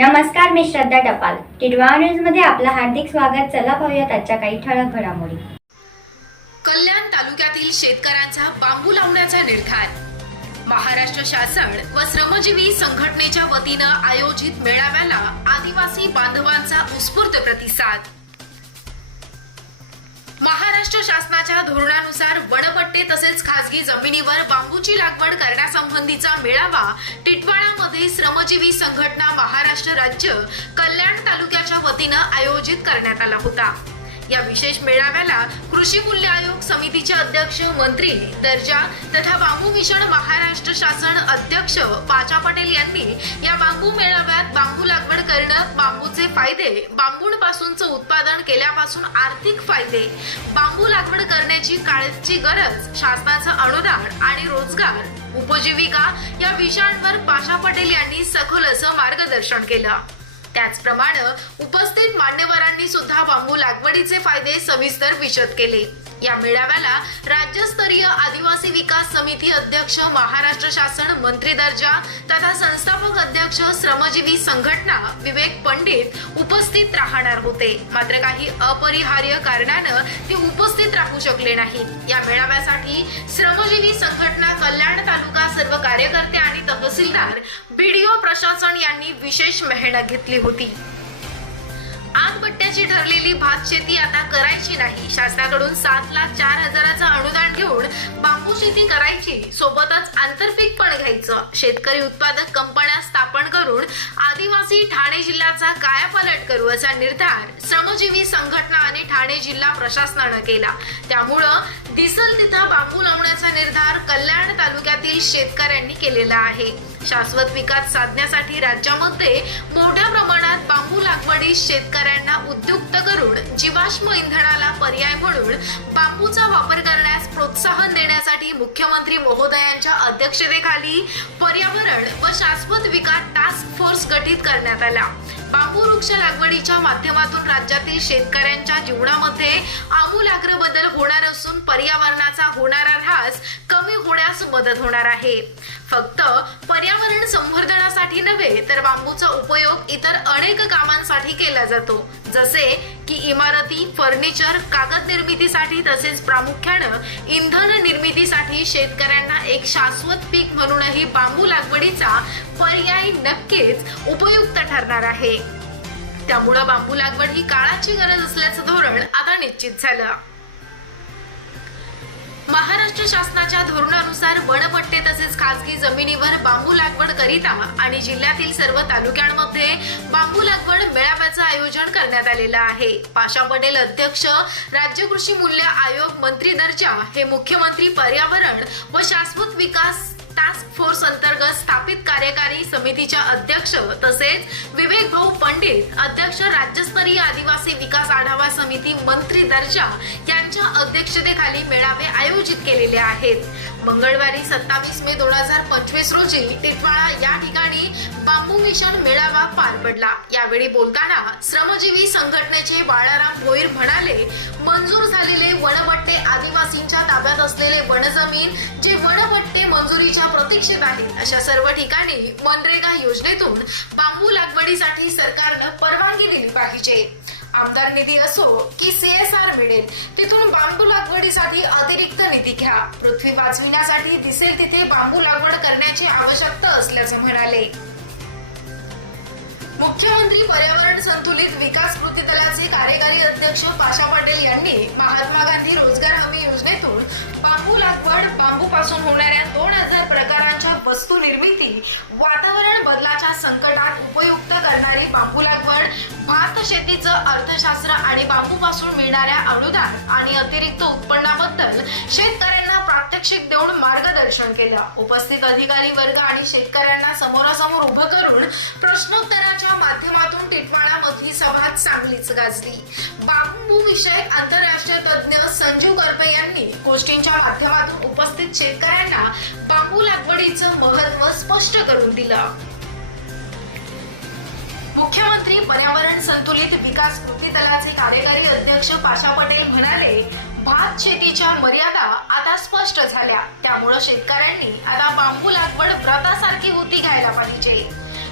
नमस्कार मी श्रद्धा टपाल. टिडवा न्यूजमध्ये आपलं हार्दिक स्वागत. चला पाहूयात आजच्या काही ठळक घडामोडी. कल्याण तालुक्यातील शेतकऱ्यांचा बांबू लावण्याचा निर्धार. महाराष्ट्र शासन व श्रमजीवी संघटनेच्या वतीनं आयोजित मेळाव्याला आदिवासी बांधवांचा उत्स्फूर्त प्रतिसाद. महाराष्ट्र शासनाच्या धोरणानुसार वनपट्टे तसेच खासगी जमिनीवर बांबूची लागवड करण्यासंबंधीचा मेळावा टिटवाळामध्ये श्रमजीवी संघटना महाराष्ट्र राज्य कल्याण तालुक्याच्या वतीनं आयोजित करण्यात आला होता. या विशेष मेळाव्याला कृषी मूल्य आयोग समितीचे अध्यक्ष मंत्री दर्जा तथा बांबू मिशन महाराष्ट्र शासन अध्यक्ष पाचा पटेल यांनी या बांबू मेळाव्यात बांबू लागवड करणं बांबूचे फायदे बांबूंपासूनचं उत्पादन केल्यापासून आर्थिक फायदे बांबू लागवड करण्याची काळची गरज शासनाचं अनुदान आणि रोजगार उपजीविका या विषयांवर पाशा पटेल यांनी सखोल असं मार्गदर्शन केलं. त्याचप्रमाणे उपस्थित मान्यवरांनी सुद्धा बांबू लागवडीचे फायदे सविस्तर विशद केले. या मेळाव्याला राज्यस्तरीय आदिवासी विकास समिती अध्यक्ष महाराष्ट्र शासन मंत्री दर्जा तथा संस्थापक अध्यक्ष श्रमजीवी संघटना विवेक पंडित उपस्थित राहणार होते. मात्र काही अपरिहार्य कारणानं ते उपस्थित राहू शकले नाहीत या मेळाव्यासाठी श्रमजीवी संघटना कल्याण तालुका सर्व कार्यकर्ते आणि तहसीलदार बीडीओ प्रशासन यांनी विशेष मेहनत घेतली होती. आगबट्ट्याची ठरलेली भात शेती आता करायची नाही. शासनाकडून सात लाख चार हजाराचं अनुदान घेऊन बांबू शेती करायची. सोबतच आंतरपीक पण घ्यायचं. शेतकरी उत्पादक कंपन्या स्थापन करून आदिवासी ठाणे जिल्ह्याचा कायापालट करू असा निर्धार श्रमजीवी संघटना आणि ठाणे जिल्हा प्रशासनानं केला. त्यामुळं दिसल तिथं बांबू लावण्याचा निर्धार कल्याण तालुक्यातील शेतकऱ्यांनी केलेला आहे. शाश्वत विकास साधण्यासाठी राज्यामध्ये मोठ्या प्रमाणात बांबू लागवडीस शेतकऱ्यांना उद्युक्त करून जीवाश्म इंधनाला पर्याय म्हणून बांबूचा वापर करण्यास प्रोत्साहन देण्यासाठी मुख्यमंत्री महोदयांच्या अध्यक्षतेखाली पर्यावरण व शाश्वत विकास टास्क फोर्स गठीत करण्यात आला. बांबू वृक्ष लागवडीच्या माध्यमातून राज्यातील शेतकऱ्यांच्या जीवनामध्ये आमूलाग्र बदल होणार असून पर्यावरणाचा होणारा ऱ्हास कमी होण्यास मदत होणार आहे. फक्त पर्यावरण संवर्धनासाठी नव्हे तर बांबूचा उपयोग इतर अनेक कामांसाठी केला जातो. जसे की इमारती फर्निचर कागद निर्मितीसाठी तसेच प्रामुख्यानं इंधन निर्मितीसाठी शेतकऱ्यांना एक शाश्वत पीक म्हणूनही बांबू लागवडीचा पर्याय नक्कीच उपयुक्त ठरणार आहे. त्यामुळं बांबू लागवड ही काळाची गरज असल्याचं धोरण आता निश्चित झालं. महाराष्ट्र शासनाच्या धोरणानुसार वनपट्टे तसेच खासगी जमिनीवर बांबू लागवड करिता आणि जिल्ह्यातील सर्व तालुक्यांमध्ये बांबू लागवड मेळाव्याचं आयोजन करण्यात आलेलं आहे. पाशा पटेल अध्यक्ष राज्य कृषी मूल्य आयोग मंत्री दर्जा हे मुख्यमंत्री पर्यावरण व शाश्वत विकास टास्क फोर्स अंतर्गत स्थापित कार्यकारी समितीच्या अध्यक्ष तसेच विवेक भाऊ पंडित अध्यक्ष राज्यस्तरीय आदिवासी विकास आढावा समिती मंत्री दर्जा यांच्या अध्यक्षतेखाली मेळावे आयोजित केलेले आहेत. मंगळवारी सत्तावीस मे दोन हजार पंचवीस रोजी टिटवाळा या ठिकाणी बांबू मिशन मेळावा पार पडला. यावेळी बोलताना श्रमजीवी संघटनेचे बाळाराम भोईर म्हणाले मंजूर झालेले वनबट्टे आदिवासींच्या ताब्यात असलेले वनजमीन जे वनबट्टे मंजुरीच्या प्रतीक्षेत आहेत अशा सर्व ठिकाणी मनरेगा योजनेतून बांबू लागवडीसाठी सरकारनं परवानगी दिली पाहिजे. आमदार निधी असो की सीएसआर मिळेल तिथून बांबू लागवडीसाठी अतिरिक्त निधी घ्या. पृथ्वी वाचविण्यासाठी दिसेल तिथे बांबू लागवड करण्याची आवश्यकता असल्याचं म्हणाले. मुख्यमंत्री पर्यावरण संतुलित विकास कृती दलाचे कार्यकारी अध्यक्ष पाशा पटेल यांनी महात्मा गांधी रोजगार हमी योजनेतून बांबू लागवड बांबूपासून होणाऱ्या दोन हजार प्रकारांच्या वस्तू निर्मिती वातावरण बदलाच्या संकटात उपयुक्त करणारी बांबू लागवड भात शेती अर्थशास्त्र आणि बांबूपासून मिळणाऱ्या अनुदान आणि अतिरिक्त उत्पन्नाबद्दल शेतकऱ्यांना प्रात्यक्षिक देऊन मार्गदर्शन केलं. उपस्थित अधिकारी वर्ग आणि शेतकऱ्यांना समोरासमोर उभं करून प्रश्नोत्तराच्या माध्यमातून टिटवाळामधली सभा चांगलीच गाजली. बांबू विषयक आंतरराष्ट्रीय तज्ज्ञ संजीव करपे यांनी गोष्टींच्या माध्यमातून उपस्थित शेतकऱ्यांना बांबू लागवडीचं महत्त्व स्पष्ट करून दिलं. मुख्यमंत्री पर्यावरण विकास कृती दलाचे कार्यकारी अध्यक्ष पाशा पटेल म्हणाले भात शेतीच्या मर्यादा आता स्पष्ट झाल्या. त्यामुळं शेतकऱ्यांनी आता बांबू लागवड व्रतासारखी होती घ्यायला पाहिजे.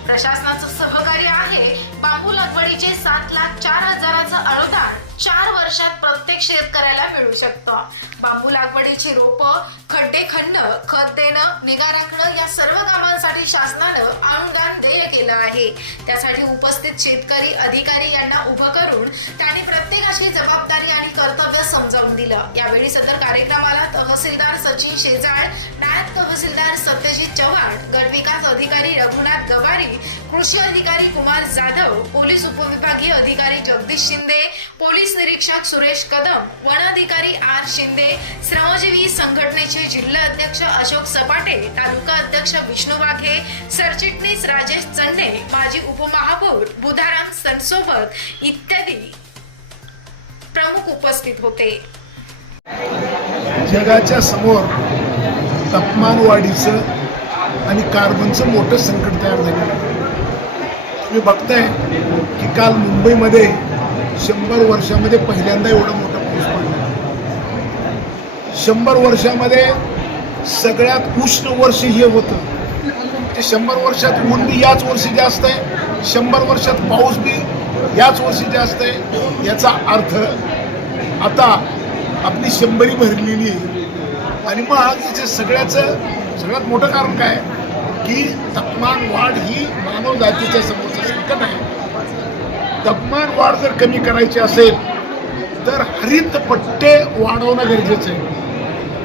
प्रशासनाचं सहकार्य आहे बांबू लागवडीचे सात लाख चार हजाराचं अनुदान चार वर्षात प्रत्येक शेतकऱ्याला मिळू शकतं. बांबू लागवडीची रोपं खड्डे खणणं खत देणं निगा राखणं या सर्व कामांसाठी शासनानं अनुदान देय केलं आहे. त्यासाठी उपस्थित शेतकरी अधिकारी यांना उभं करून त्यांनी प्रत्येकाची जबाबदारी आणि कर्तव्य समजावून दिलं. यावेळी सदर कार्यक्रमाला तहसीलदार सचिन शेजाळ नायब तहसीलदार सत्यजित चव्हाण गटविकास अधिकारी रघुनाथ गवारी कृषी अधिकारी कुमार जाधव पोलीस उपविभागीय अधिकारी जगदीश शिंदे पोलीस निरीक्षक सुरेश कदम वन अधिकारी आर शिंदे श्रमजीवी संघटनेचे जिल्हा अध्यक्ष अशोक सपाटे तालुका अध्यक्ष विष्णू वाघे सरचिटणीस राजेश चंडे माजी उपमहापौर बुधाराम सनसोबत इत्यादी प्रमुख उपस्थित होते. जगाच्या समोर तापमान वाढीचं आणि कार्बनचं मोठं संकट तयार झालेलं आहे. तुम्ही बघताय की काल मुंबईमध्ये शंभर वर्षामध्ये पहिल्यांदा एवढं मोठं शंभर वर्षामध्ये सगळ्यात उष्ण वर्ष हे होतं. ते शंभर वर्षात ऊन बी याच वर्षी जास्त आहे शंभर वर्षात पाऊस बी याच वर्षी जास्त आहे याचा अर्थ आता आपली शंभरी भरलेली आहे. आणि मग याचे सगळ्याचं सगळ्यात मोठं कारण काय? की तापमान वाढ ही मानव जातीच्या समोरचं संकट आहे. तापमान वाढ जर कमी करायची असेल तर हरित पट्टे वाढवणं गरजेचं आहे.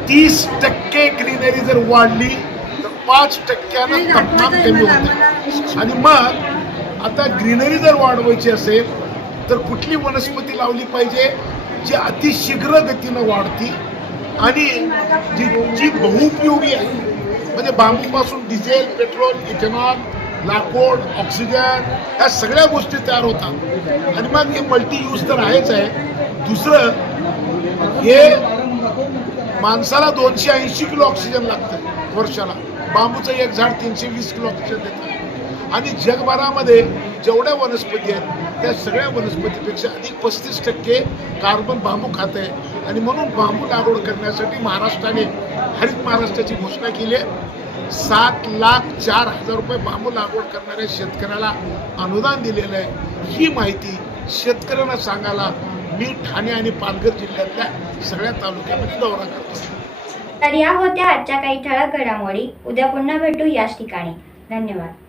तीस टक्के ग्रीनरी जर वाढली तर पाच टक्क्यानं तापमान कमी होतं. आणि मग आता ग्रीनरी जर वाढवायची असेल तर कुठली वनस्पती लावली पाहिजे जी अतिशीघ्र गतीनं वाढती आणि जी जी बहुउपयोगी आहे. म्हणजे बांबूपासून डिझेल पेट्रोल इथेनॉल लाकूड ऑक्सिजन ह्या सगळ्या गोष्टी तयार होतात. आणि मग हे मल्टी यूज तर आहेच आहे. दुसरं हे माणसाला दोनशे ऐंशी किलो ऑक्सिजन लागतं वर्षाला. बांबूचं एक झाड तीनशे वीस किलो ऑक्सिजन देतं. आणि जगभरामध्ये जेवढ्या वनस्पती आहेत त्या सगळ्या वनस्पतीपेक्षा अधिक पस्तीस टक्के कार्बन बांबू खात आहे. आणि म्हणून बांबू लागवड करण्यासाठी महाराष्ट्राने हरित महाराष्ट्राची घोषणा केली आहे. सात लाख चार हजार रुपये बांबू लागवड करणाऱ्या शेतकऱ्याला अनुदान दिलेलं आहे. ही माहिती शेतकऱ्यांना सांगायला आम्ही ठाणे आणि पालघर जिल्ह्यातल्या सगळ्या तालुक्यामध्ये दौरा करतो. तर या होत्या आजच्या काही ठळक घडामोडी. उद्या पुन्हा भेटू याच ठिकाणी. धन्यवाद.